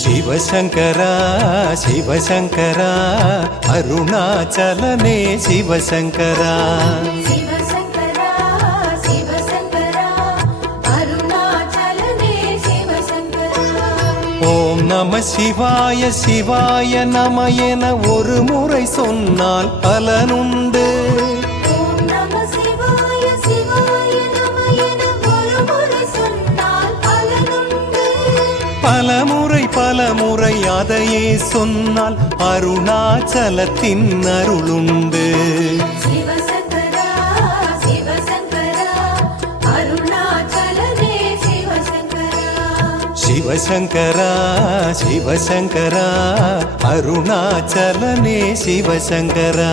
சிவசங்கரா சிவசங்கரா அருணாச்சலனே சிவசங்கரா சிவசங்கரா சிவசங்கரா அருணாச்சலனே சிவசங்கரா. ஓம் நம சிவாய சிவாய நம என ஒரு முறை சொன்னால் பலனுண்டு. ஓம் நம சிவாய சிவாய நம என ஒரு முறை சொன்னால் பலனுண்டு. பலமுறை அதையே சொன்னால் அருணாச்சலத்தின் அருளுண்டு. சிவசங்கரா சிவசங்கரா அருணாச்சலனே சிவசங்கரா. சிவசங்கரா சிவசங்கரா அருணாச்சலனே சிவசங்கரா.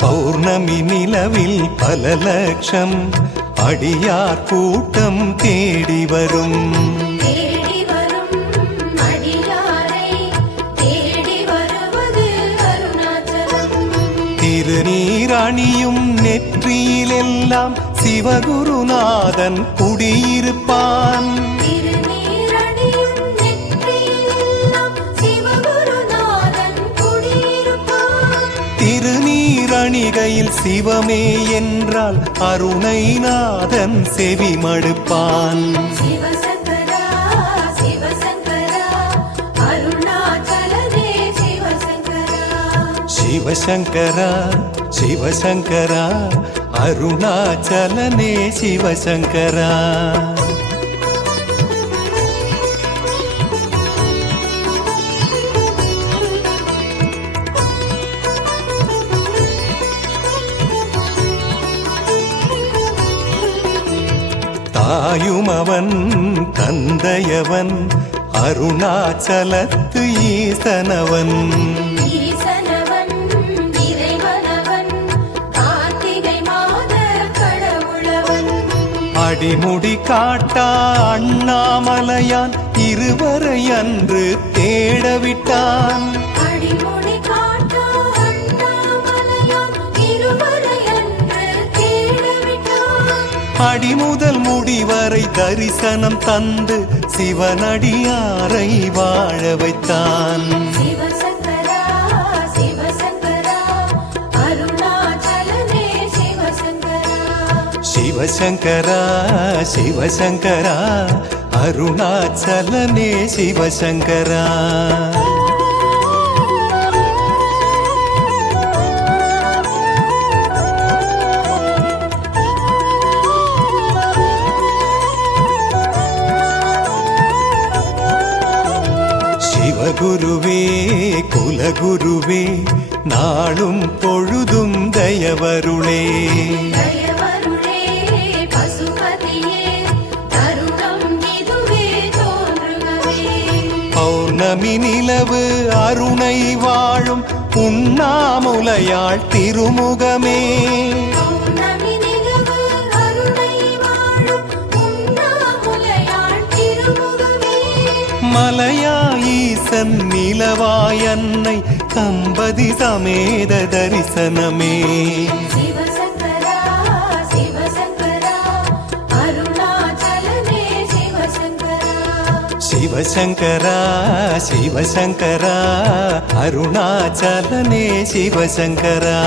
பௌர்ணமி நிலவில் பல லட்சம் அடியார் கூட்டம் தேடி வரும். தேடி வரும் அடியாரை தேடி வருவது அருணாச்சலம். திருநீர் அணியும் நெற்றியிலெல்லாம் சிவகுருநாதன் குடியிருப்பான். திருநீரணியும் நெற்றியிலெல்லாம் சிவகுருநாதன் குடியிருப்பான். திருநீரணிகையில் சிவமே என்றால் அருணைநாதன் செவி மடுப்பான். சிவசங்கரா சிவசங்கரா அருணாச்சலனே சிவசங்கரா. சிவசங்கரா சிவசங்கரா அருணாச்சலனே சிவசங்கரா. தாயுமவன் தந்தையவன் அருணாச்சலத்து ஈசனவன். ஈசனவன் இறைவனவன் கார்த்திகை மாத கடவுளவன். அடிமுடி காட்டா அண்ணாமலையான் இருவரை அன்று தேடவிட்டான். அடிமுடி காட்டா அண்ணாமலையான் இருவரை அன்று தேடவிட்டான். அடிமுதல் முடிவரை தரிசனம் தந்து சிவனடியாரை வாழ வைத்தான். சிவசங்கரா சிவசங்கரா அருணாச்சலனே சிவசங்கரா. சிவசங்கரா சிவசங்கரா அருணாச்சலனே சிவசங்கரா. சிவகுருவே குலகுருவே நாளும் பொழுதும் தயவருளே. தயவருளே பசுபதியே தருணம் இதுவே தோன்றுகவே. பௌர்ணமி நிலவு அருணை வாழும் உண்ணாமுலையாள் திருமுகமே. பௌர்ணமி நிலவு அருணை வாழும் உண்ணாமுலையாள் திருமுகமே. மலையா ஈசன் நிலவாயன்னை தம்பதி சமேத தரிசனமே. சிவசங்கரா சிவசங்கரா அருணாச்சலனே சிவசங்கரா. சிவசங்கரா சிவசங்கரா அருணாச்சலனே சிவசங்கரா.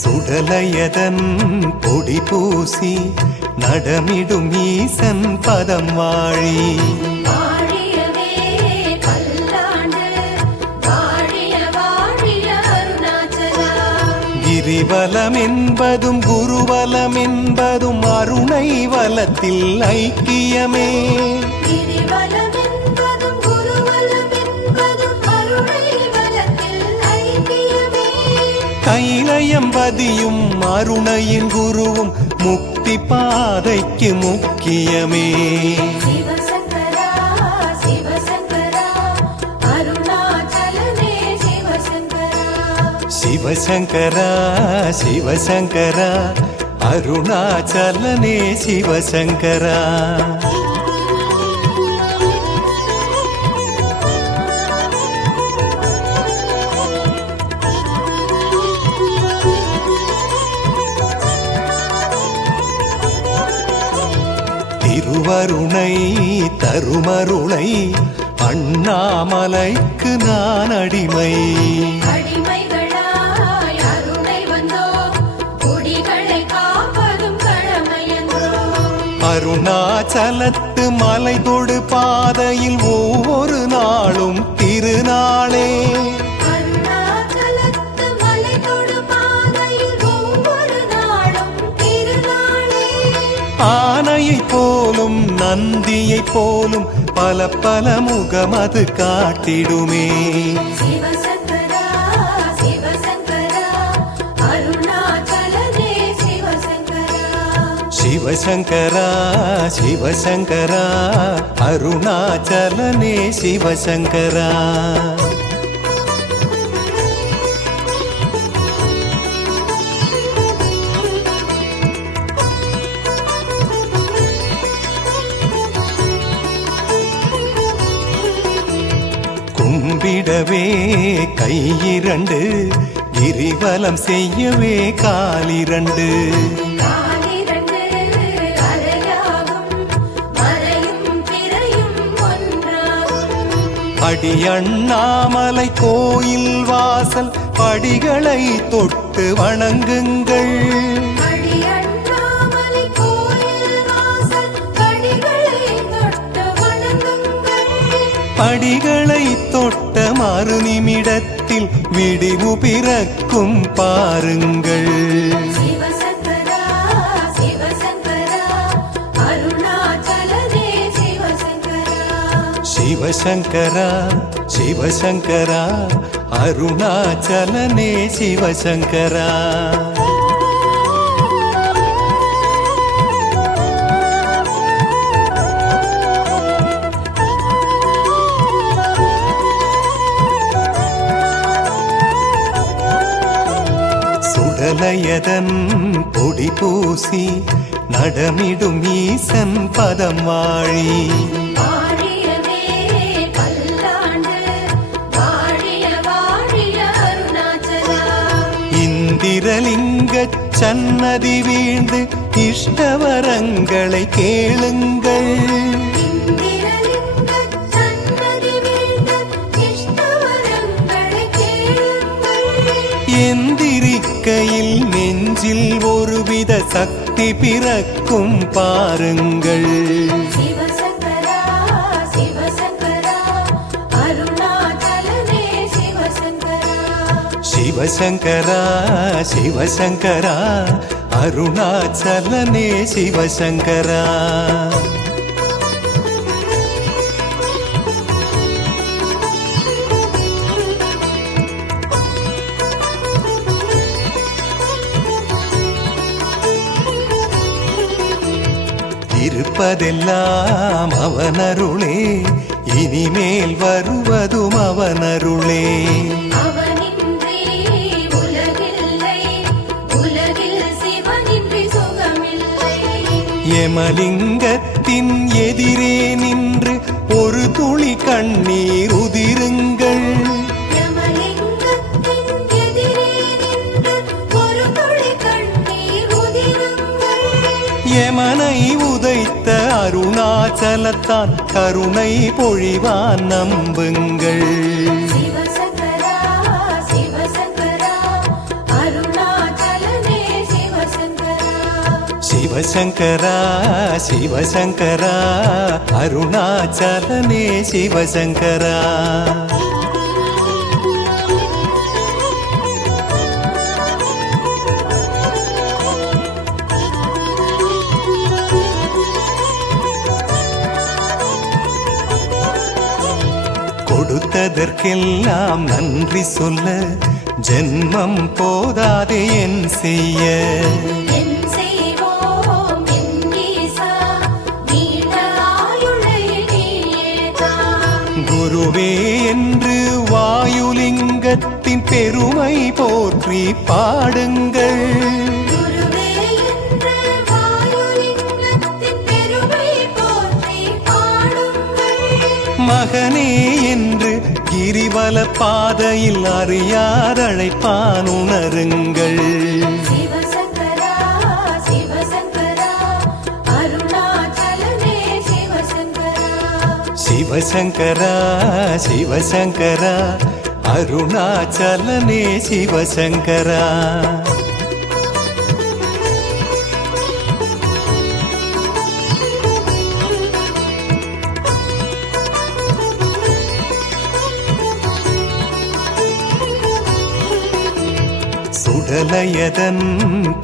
சுடலையதன் பொடி பூசி நடமிடும் ஈசன் பதம் வாழி. வாழியவே பல்லாண்டு வாழிய வாழிய அருணாச்சலா. கிரிவலம் என்பதும் குருவலம் என்பதும் அருணை வலத்தில் ஐக்கியமே. கிரிவலம் என்பதும் குருவலம் என்பதும் அருணை வலத்தில் ஐக்கியமே. கைலயம்பதியும் அருணையின் குருவும் முக்தி பாதைக்கு முக்கியமே. சிவசங்கரா சிவசங்கரா அருணாச்சல சிவசங்கரா சிவசங்கரா அருணாச்சலனே சிவசங்கரா. திருவருணை தருமருளை அண்ணாமலைக்கு நான் அடிமை. அடிமைகளாய் அருணை வந்தோம், குடிகளை காப்பதும் கடமையன்றோ. அருணாச்சலத்து மலை தொடு பாதையில் ஒவ்வொரு நாளும் திருநாளே. அருணாச்சலத்து மலை தொடு பாதையில் ஒவ்வொரு நாளும் திருநாளே. ஆனையைப் போலும் நந்தியைப் போலும் பல பல முகம் அது காட்டிடுமே. சிவசங்கரா சிவசங்கரா அருணாச்சலனே சிவசங்கரா. சிவசங்கரா சிவசங்கரா அருணாச்சலனே சிவசங்கரா. கும்பிடவே கையிரண்டு, கிரிவலம் செய்யவே காலிரண்டு. காலிரண்டு அலையாகும், மறையும் பிறையும் ஒன்றாகும். அடி அண்ணாமலை கோயில் வாசல் படிகளை தொட்டு வணங்குங்கள். அடி அண்ணாமலை கோயில் வாசல் படிகளை தொட்டு வணங்குங்கள். படிகளை தொட்ட மறு நிமிடத்தில் விடிவு பிறக்கும் பாருங்கள். சிவசங்கரா சிவசங்கரா அருணாச்சலனே சிவசங்கரா. சிவசங்கரா சிவசங்கரா அருணாச்சலனே சிவசங்கரா. சுடலையதன் பொடி பூசி நடமிடும் ஈசன் பதம் வாழி. வாழியவே பல்லாண்டு, வாழிய வாழிய அருணாச்சலா. இந்திரலிங்கச் சன்னதி வீழ்ந்து இஷ்டவரங்களை கேளுங்கள். இந்திரலிங்கச் சன்னதி வீழ்ந்த இஷ்டவரங்களை கேளுங்கள். எந்திரிக்கையில் நெஞ்சில் ஒருவித சக்தி பிறக்கும் பாருங்கள். சிவசங்கரா சிவசங்கரா அருணாச்சலனே சிவசங்கரா. சிவசங்கரா சிவசங்கரா அருணாச்சலனே சிவசங்கரா. இருப்பதெல்லாம் அவனருளே, இனிமேல் வருவதும் அவனருளே. அவனின்றி உலகில்லை, உலகில் சிவனின்றி சுகமில்லை. யமலிங்கத்தின் எதிரே நின்று ஒரு துளி கண்ணீர் உதிருங்கள். யமலிங்கத்தின் எதிரே நின்று ஒரு துளி கண்ணீர் உதிருங்கள். யமனை உதைத்த அருணாச்சலத்தான் கருணை பொழிவான் நம்புங்கள். சிவசங்கரா சிவசங்கரா அருணாச்சலனே சிவசங்கரா. சிவசங்கரா சிவசங்கரா அருணாச்சலனே சிவசங்கரா. கொடுத்ததற்கெல்லாம் நன்றி சொல்ல ஜென்மம் போதாதே என் செய்ய. என் செய்வோம் என் ஈசா, நீண்ட ஆயுளை நீயே தா. குருவே என்று வாயுலிங்க வாயுலிங்கத்தின் பெருமை போற்றி பாடுங்கள். குருவே என்று வாயுலிங்கத்தின் பெருமை போற்றி பாடுங்கள். மகனே என்று கிரிவல பாதையில் அறியாதழைப்பான் உணருங்கள். சிவசங்கரா சிவசங்கரா அருணாச்சலனே சிவசங்கரா. சிவசங்கரா சிவசங்கரா அருணாச்சலனே சிவசங்கரா. சுடலையதன்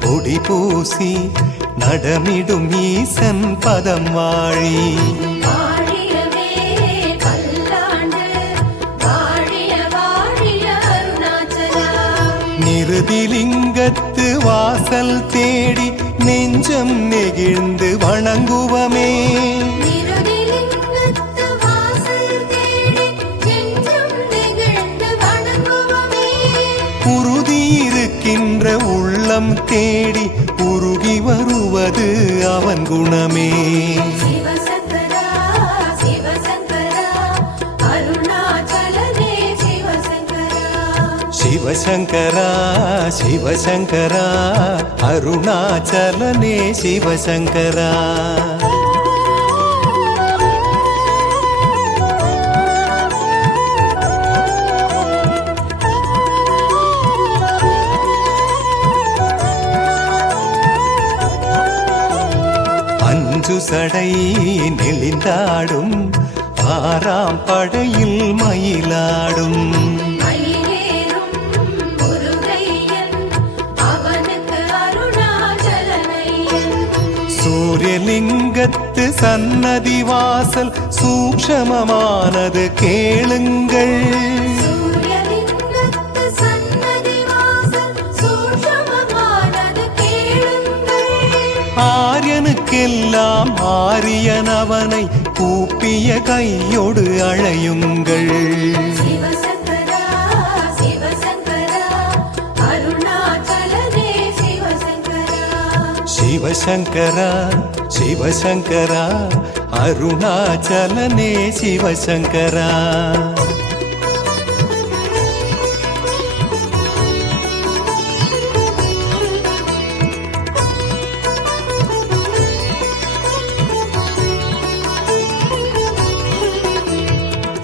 பொடி பூசி நடமிடும் ஈசன் பதம் வாழி. வாழியவே பல்லாண்டு வாழிய வாழிய அருணாச்சலா. நிருதிலிங்கத்து வாசல் தேடி நெஞ்சம் நெகிழ்ந்து வணங்குவமே. நிருதிலிங்கத்து வாசல் தேடி நெஞ்சம் நெகிழ்ந்து வணங்குவமே. உறுதி இருக்கின்ற உள்ளம் தேடி உருகி வருவது அவன் குணமே. சிவசங்கரா சிவசங்கரா அருணாச்சலனே சிவசங்கரா. சிவசங்கரா சிவசங்கரா அருணாச்சலனே சிவசங்கரா. அஞ்சு சடை நெளிந்தாடும் ஆறாம் படையில் மயிலாடும். மயிலேறும் முருகையன் அவனுக்கு அருணாச்சலனையன். சூரியலிங்கத்து சன்னதி வாசல் சூக்ஷமமானது கேளுங்கள். சூரியலிங்கத்து சன்னதி வாசல் சூக்ஷமமானது கேளுங்கள். ஆரியனுக்கெல்லாம் ஆரியன் அவனை கூப்பிய கையோடு அழையுங்கள். சிவசங்கரா சிவசங்கரா அருணாச்சலனே சிவசங்கரா. சிவசங்கரா சிவசங்கரா அருணாச்சலனே சிவசங்கரா.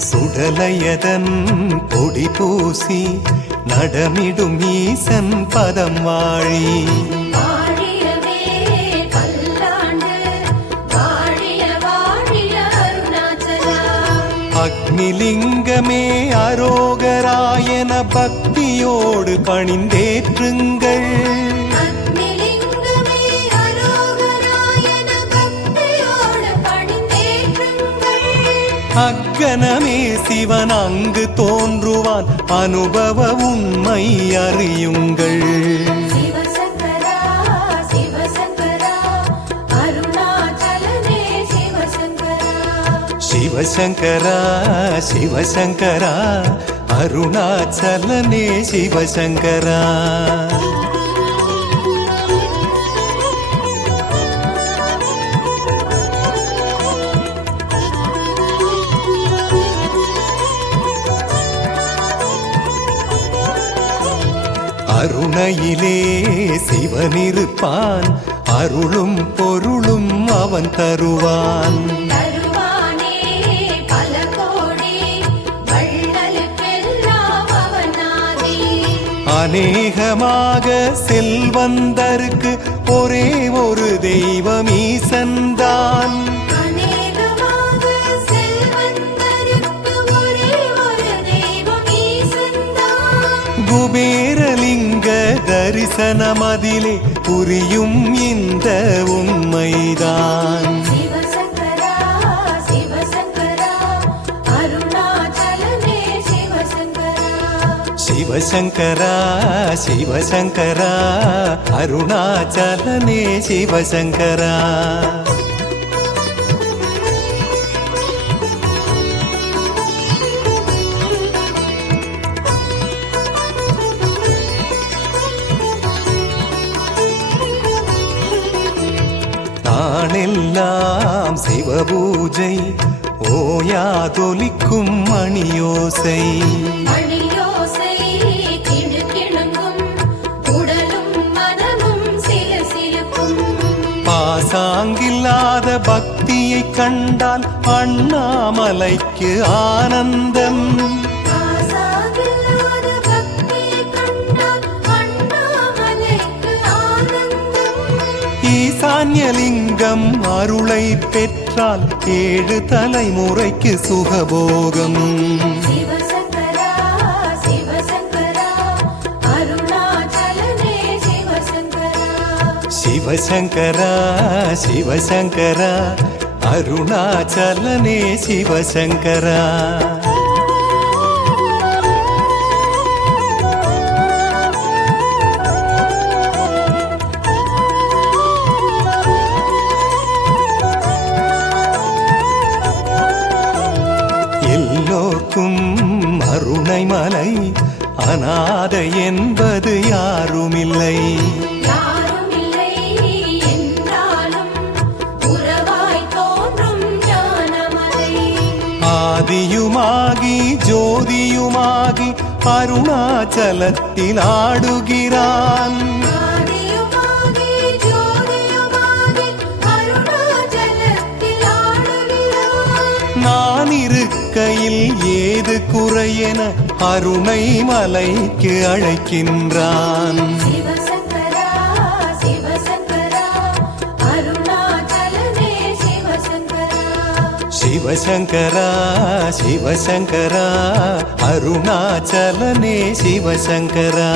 சுடலையதன் பொடி பூசி நடமிடும் ஈசன் பதம் வாழி. வாழியவே பல்லாண்டு வாழிய வாழிய அருணாச்சலா. அக்னிலிங்கமே அரோகராயன பக்தியோடு பணிந்தேற்றுங்கள். அக்னிலிங்கமே அரோகராயன பக்தியோடு பணிந்தேற்றுங்கள். அக்கனமே சிவன் அங்கு தோன்றுவான் அனுபவ உண்மை அறியுங்கள். சிவசங்கரா சிவசங்கரா அருணாச்சலனே சிவசங்கரா. சிவசங்கரா சிவசங்கரா அருணாச்சலனே சிவசங்கரா. அருணையிலே சிவனிருப்பான் அருளும் பொருளும் அவன் தருவான். தருவானே பல கோடி வள்ளலுக்கெல்லாம் அவனாதி. அநேகமாக செல்வந்தருக்கு ஒரே ஒரு தெய்வம் ஈசன்தான். அநேகமாக செல்வந்தருக்கு ஒரே ஒரு தெய்வம் ஈசன்தான். குபேரலிங்க தரிசனமதிலே புரியும் இந்த உண்மைதான். சிவசங்கரா சிவசங்கரா அருணாச்சலனே சிவசங்கரா. சிவசங்கரா சிவசங்கரா அருணாச்சலனே சிவசங்கரா. பூஜை ஓயாதொலிக்கும் மணியோசை மணியோசை கிணுகிணுங்கும் உடலும் மனமும் சிலுசிலுக்கும் பாசாங்கில்லாத பக்தியை கண்டால் அண்ணாமலைக்கு ஆனந்தம் ஆசாகில்லாத பக்தியை கண்டால் அண்ணாமலைக்கு ஆனந்தம் ஈசான்யலிங்கம் அருளை பெற்றால் 7 தலைமுறைக்கு சுகபோகம் சிவசங்கரா சிவசங்கரா அருணாச்சலனே சிவசங்கரா சிவசங்கரா சிவசங்கரா அருணாச்சலனே சிவசங்கரா எல்லோர்க்கும் அருணைமலை அநாதை என்பது யாருமில்லை யாருமில்லை என்றாலும் உறவாய் தோன்றும் ஞானமலை ஆதியுமாகி ஜோதியுமாகி அருணாச்சலத்தில் ஆடுகிறான் ஆதியுமாகி ஜோதியுமாகி அருணாச்சலத்தில் ஆடுகிறான் நான் இருக்கையில் ஏது குறையென அருணை மலைக்கு அழைக்கின்றான் சிவசங்கரா சிவசங்கரா அருணாச்சலனே சிவசங்கரா சிவசங்கரா சிவசங்கரா அருணாச்சலனே சிவசங்கரா